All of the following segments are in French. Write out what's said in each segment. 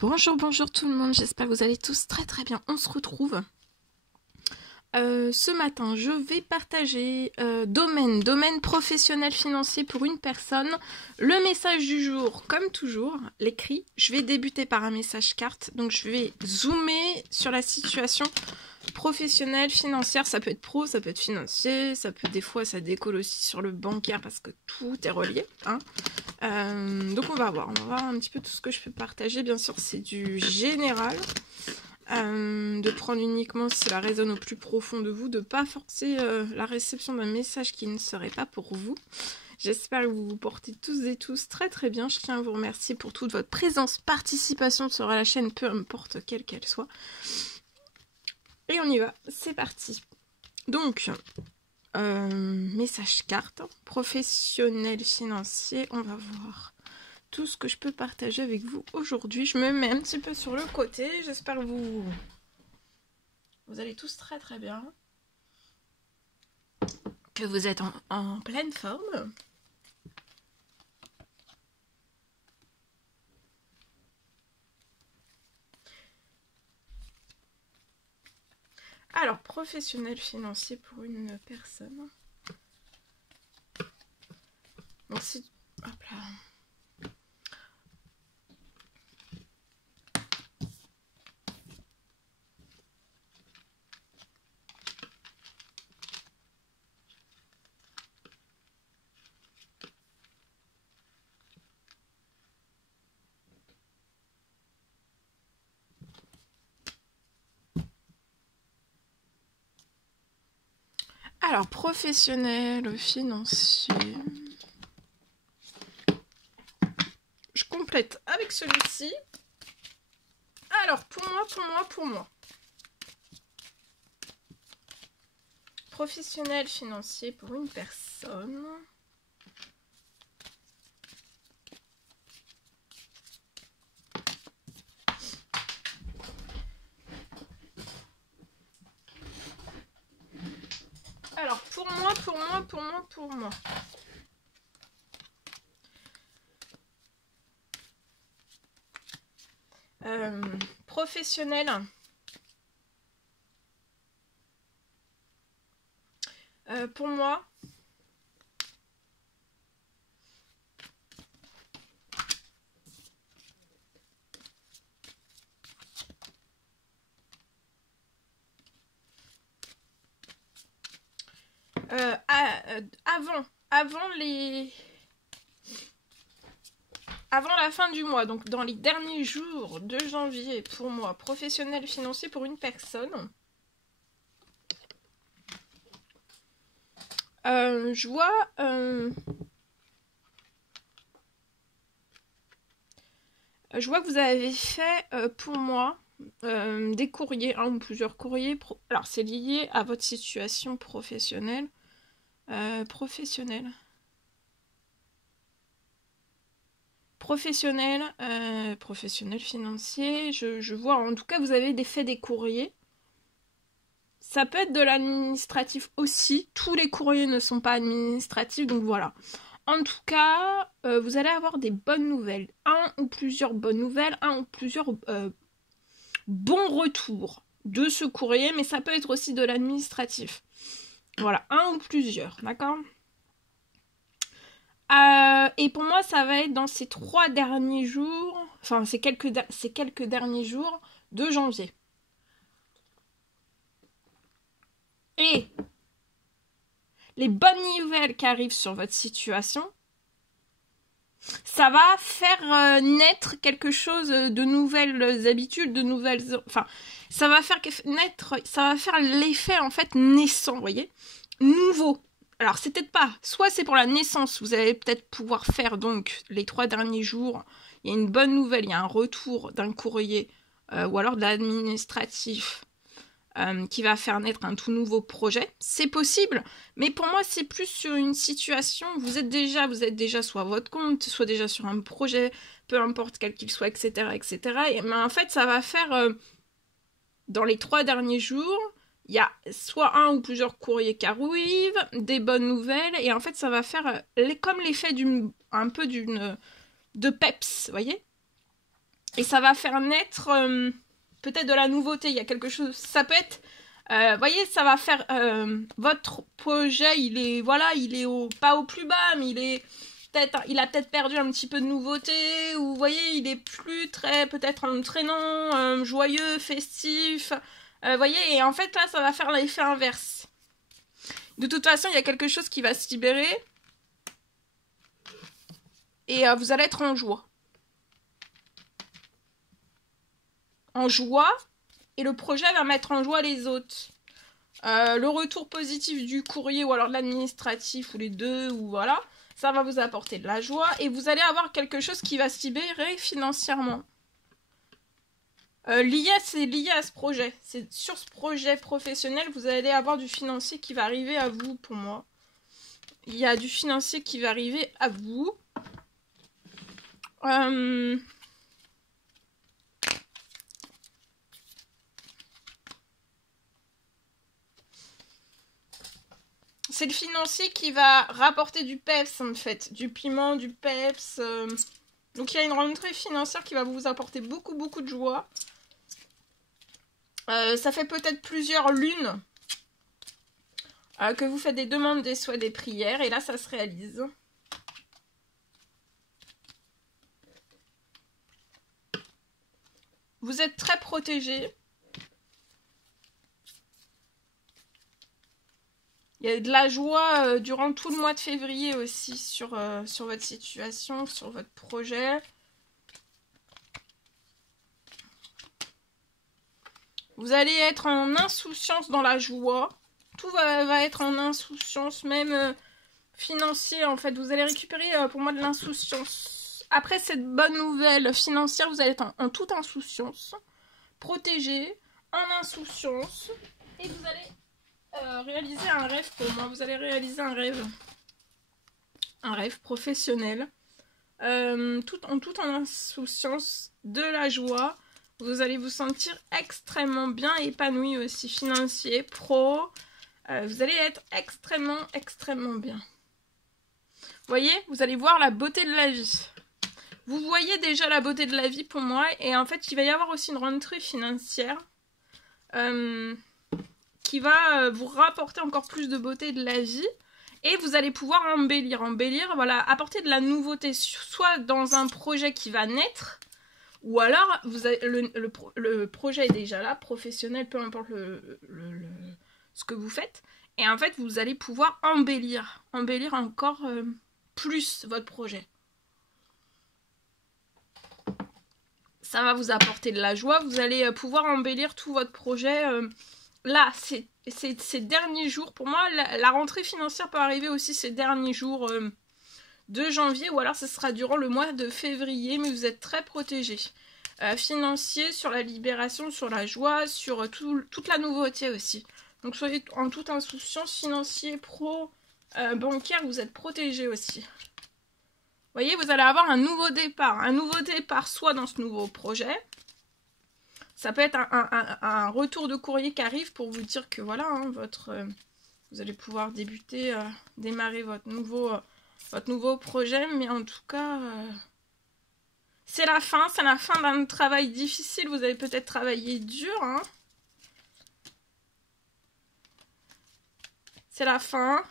Bonjour, bonjour tout le monde, j'espère que vous allez tous très très bien. On se retrouve. Ce matin, je vais partager domaine professionnel financier pour une personne. Le message du jour, comme toujours, l'écrit. Je vais débuter par un message carte. Donc je vais zoomer sur la situation professionnelle, financière. Ça peut être pro, ça peut être financier, ça peut des fois ça décolle aussi sur le bancaire parce que tout est relié. Hein. Donc on va voir un petit peu tout ce que je peux partager. Bien sûr, c'est du général. De prendre uniquement si cela résonne au plus profond de vous, de ne pas forcer la réception d'un message qui ne serait pas pour vous. J'espère que vous vous portez tous et tous très très bien. Je tiens à vous remercier pour toute votre présence, participation sur la chaîne, peu importe quelle qu'elle soit. Et on y va, c'est parti. Donc, message carte, professionnel financier, on va voir tout ce que je peux partager avec vous aujourd'hui. Je me mets un petit peu sur le côté. J'espère que vous allez tous très très bien. Que vous êtes en pleine forme. Alors, professionnel financier pour une personne. Donc si... Hop là. Alors, professionnel financier. Je complète avec celui-ci. Alors, pour moi. Professionnel financier pour une personne. Alors, pour moi. Professionnel. Pour moi. Avant la fin du mois, donc dans les derniers jours de janvier, pour moi, professionnel financier pour une personne. Je vois que vous avez fait pour moi des courriers, un ou plusieurs courriers. Alors c'est lié à votre situation professionnelle. Professionnel financier, je vois, en tout cas vous avez fait des courriers. Ça peut être de l'administratif aussi, tous les courriers ne sont pas administratifs, donc voilà. En tout cas, vous allez avoir des bonnes nouvelles, un ou plusieurs bonnes nouvelles, un ou plusieurs bons retours de ce courrier, mais ça peut être aussi de l'administratif. Voilà, un ou plusieurs, d'accord ? Et pour moi, ça va être dans ces 3 derniers jours, enfin, ces quelques derniers jours de janvier. Et les bonnes nouvelles qui arrivent sur votre situation, ça va faire naître quelque chose de nouvelles habitudes, de nouvelles... Enfin, ça va faire l'effet, en fait, naissant, vous voyez ? Nouveau. Alors, c'est peut-être pas. Soit c'est pour la naissance, vous allez peut-être pouvoir faire donc les 3 derniers jours. Il y a une bonne nouvelle, il y a un retour d'un courrier ou alors de l'administratif qui va faire naître un tout nouveau projet. C'est possible, mais pour moi, c'est plus sur une situation. Vous êtes déjà soit à votre compte, soit déjà sur un projet, peu importe quel qu'il soit, etc., etc. Mais en fait, ça va faire dans les 3 derniers jours. Il y a soit un ou plusieurs courriers qui arrivent, des bonnes nouvelles, et en fait, ça va faire comme l'effet de peps, vous voyez ? Et ça va faire naître peut-être de la nouveauté. Il y a quelque chose. Ça peut être. Voyez, ça va faire. Votre projet, il est. Voilà, il est pas au plus bas, mais il a peut-être perdu un petit peu de nouveauté. Ou vous voyez, il est plus très. Peut-être entraînant, joyeux, festif. Voyez, et en fait, là, ça va faire l'effet inverse. De toute façon, il y a quelque chose qui va se libérer. Et vous allez être en joie. En joie. Et le projet va mettre en joie les autres. Le retour positif du courrier ou alors de l'administratif ou les deux. Ou voilà. Ça va vous apporter de la joie. Et vous allez avoir quelque chose qui va se libérer financièrement. C'est lié à ce projet. C'est sur ce projet professionnel, vous allez avoir du financier qui va arriver à vous, pour moi. Il y a du financier qui va arriver à vous. C'est le financier qui va rapporter du peps, en fait. Du piment, du peps. Donc il y a une rentrée financière qui va vous apporter beaucoup, beaucoup de joie. Ça fait peut-être plusieurs lunes que vous faites des demandes, des souhaits, des prières. Et là, ça se réalise. Vous êtes très protégé. Il y a de la joie durant tout le mois de février aussi sur votre situation, sur votre projet. Vous allez être en insouciance dans la joie. Tout va être en insouciance, même financier en fait. Vous allez récupérer pour moi de l'insouciance. Après cette bonne nouvelle financière, vous allez être en toute insouciance, protégé, en insouciance. Et vous allez réaliser un rêve pour moi. Vous allez réaliser un rêve professionnel. Tout en insouciance, de la joie. Vous allez vous sentir extrêmement bien épanoui aussi, financier, pro. Vous allez être extrêmement, extrêmement bien. Vous voyez, vous allez voir la beauté de la vie. Vous voyez déjà la beauté de la vie pour moi. Et en fait, il va y avoir aussi une rentrée financière qui va vous rapporter encore plus de beauté de la vie. Et vous allez pouvoir embellir, voilà, apporter de la nouveauté, soit dans un projet qui va naître, ou alors vous avez, le projet est déjà là, professionnel, peu importe ce que vous faites. Et en fait, vous allez pouvoir embellir encore plus votre projet. Ça va vous apporter de la joie, vous allez pouvoir embellir tout votre projet. Là, ces derniers jours, pour moi, la rentrée financière peut arriver aussi ces derniers jours de janvier, ou alors ce sera durant le mois de février, mais vous êtes très protégé. Financier, sur la libération, sur la joie, sur toute la nouveauté aussi. Donc soyez en toute insouciance, financier, pro, bancaire, vous êtes protégé aussi. Vous voyez, vous allez avoir un nouveau départ soit dans ce nouveau projet. Ça peut être un retour de courrier qui arrive pour vous dire que voilà, hein, vous allez pouvoir démarrer votre nouveau projet. Mais en tout cas, c'est la fin d'un travail difficile. Vous avez peut-être travaillé dur. Hein. C'est la fin.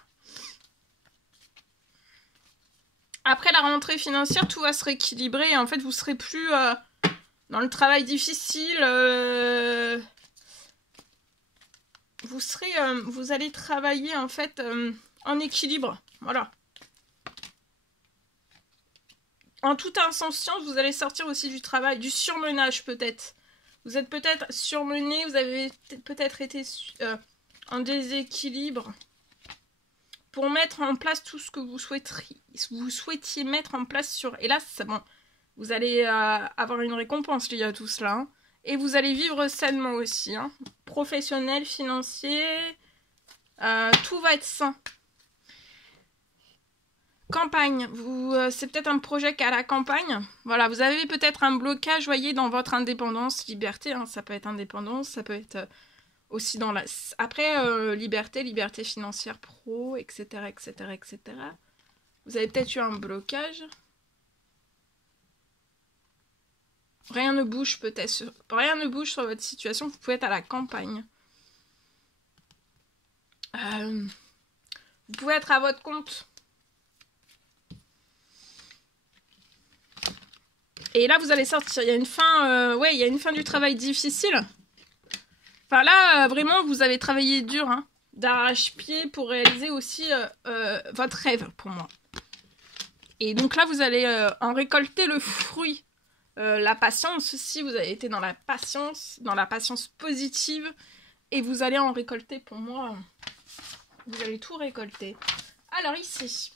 Après la rentrée financière, tout va se rééquilibrer. Et en fait, vous serez plus dans le travail difficile. Vous allez travailler en fait en équilibre. Voilà. En toute insouciance, vous allez sortir aussi du travail, du surmenage peut-être. Vous êtes peut-être surmené, vous avez peut-être été en déséquilibre pour mettre en place tout ce que vous souhaitiez mettre en place Et là, c'est bon. Vous allez avoir une récompense liée à tout cela. Hein. Et vous allez vivre sainement aussi. Hein. Professionnel, financier, tout va être sain. Campagne, c'est peut-être un projet qui est à la campagne. Voilà, vous avez peut-être un blocage, voyez, dans votre indépendance, liberté. Hein, ça peut être indépendance, ça peut être aussi dans la... Après, liberté financière pro, etc., etc., etc. Vous avez peut-être eu un blocage. Rien ne bouge peut-être. Rien ne bouge sur votre situation. Vous pouvez être à la campagne. Vous pouvez être à votre compte. Et là, vous allez sortir. Il y a une fin, ouais, il y a une fin du travail difficile. Enfin là, vraiment, vous avez travaillé dur, hein, d'arrache-pied pour réaliser aussi votre rêve, pour moi. Et donc là, vous allez en récolter le fruit. La patience aussi, vous avez été dans la patience positive. Et vous allez en récolter, pour moi. Vous allez tout récolter. Alors ici.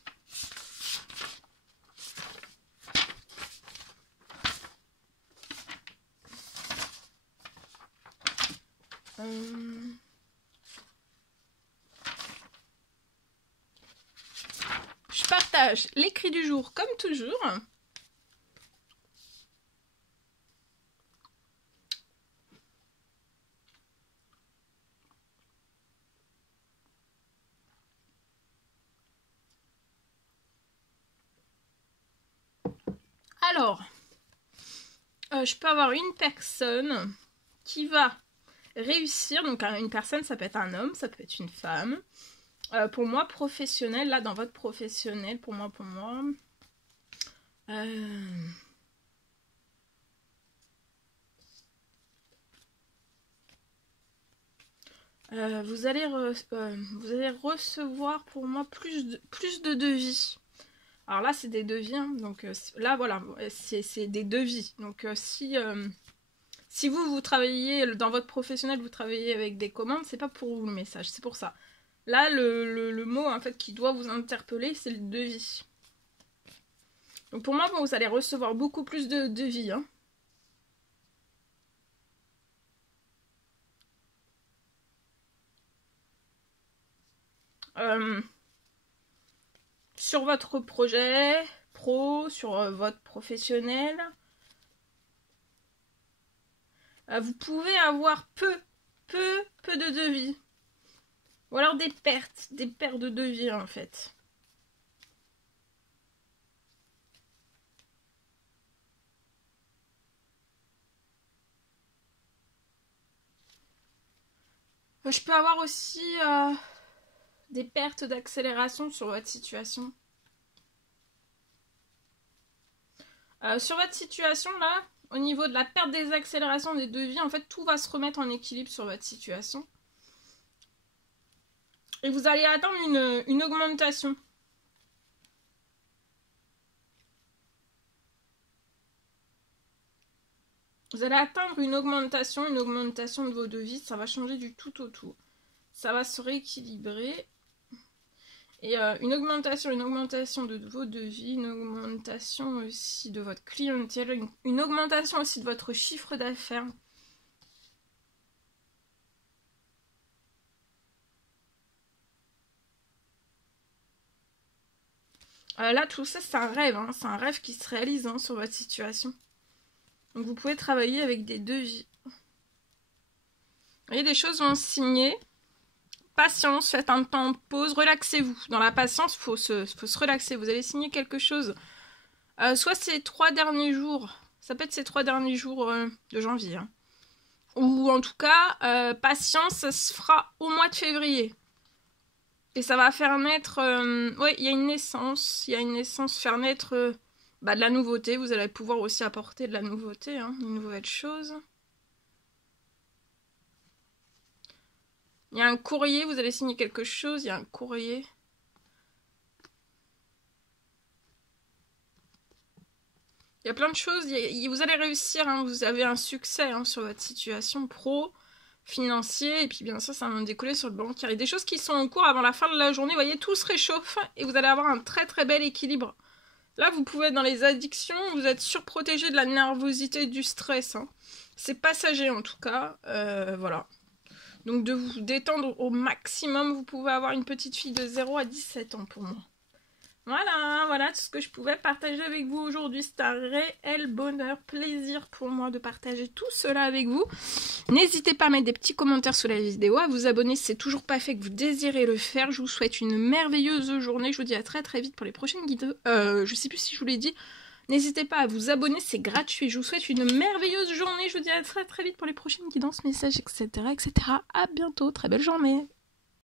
Je partage l'écrit du jour comme toujours. Alors, je peux avoir une personne qui va réussir. Donc une personne, ça peut être un homme, ça peut être une femme. Pour moi, professionnel, là dans votre professionnel, pour moi, vous allez recevoir pour moi plus de devis. Alors là, c'est des devis, hein, donc là, voilà, c'est des devis. Donc si vous travaillez dans votre professionnel, vous travaillez avec des commandes, c'est pas pour vous le message, c'est pour ça. Là, le mot en fait qui doit vous interpeller, c'est le devis. Donc pour moi, bon, vous allez recevoir beaucoup plus de devis, hein. Sur votre projet pro, sur votre professionnel, vous pouvez avoir peu de devis. Ou alors des pertes de devis en fait. Je peux avoir aussi des pertes d'accélération sur votre situation. Sur votre situation là, au niveau de la perte des accélérations des devis, en fait tout va se remettre en équilibre sur votre situation. Et vous allez attendre une augmentation. Vous allez atteindre une augmentation de vos devis. Ça va changer du tout au tout. Ça va se rééquilibrer. Et une augmentation de vos devis, une augmentation aussi de votre clientèle, une augmentation aussi de votre chiffre d'affaires. Là, tout ça, c'est un rêve. Hein. C'est un rêve qui se réalise hein, sur votre situation. Donc, vous pouvez travailler avec des devis. Et des choses vont se signer. Patience, faites un temps de pause, relaxez-vous. Dans la patience, faut se relaxer. Vous allez signer quelque chose. Soit ces 3 derniers jours. Ça peut être ces 3 derniers jours de janvier. Hein. Ou en tout cas, patience, ça se fera au mois de février. Et ça va faire naître... oui, il y a une naissance. Il y a une naissance, faire naître de la nouveauté. Vous allez pouvoir aussi apporter de la nouveauté, hein, une nouvelle chose. Il y a un courrier, vous allez signer quelque chose. Il y a un courrier. Il y a plein de choses. Vous allez réussir, hein, vous avez un succès hein, sur votre situation pro, financier, et puis bien sûr ça va décoller sur le bancaire. Il y a des choses qui sont en cours avant la fin de la journée, vous voyez, tout se réchauffe et vous allez avoir un très très bel équilibre. Là, vous pouvez être dans les addictions, vous êtes surprotégé de la nervosité et du stress. Hein. C'est passager en tout cas, voilà. Donc de vous détendre au maximum, vous pouvez avoir une petite fille de 0 à 17 ans pour moi. Voilà tout ce que je pouvais partager avec vous aujourd'hui. C'est un réel bonheur, plaisir pour moi de partager tout cela avec vous. N'hésitez pas à mettre des petits commentaires sous la vidéo, à vous abonner si c'est toujours pas fait que vous désirez le faire. Je vous souhaite une merveilleuse journée. Je vous dis à très très vite pour les prochaines guides. Je sais plus si je vous l'ai dit. N'hésitez pas à vous abonner, c'est gratuit. Je vous souhaite une merveilleuse journée. Je vous dis à très très vite pour les prochaines guidances, messages, etc. etc. À bientôt, très belle journée.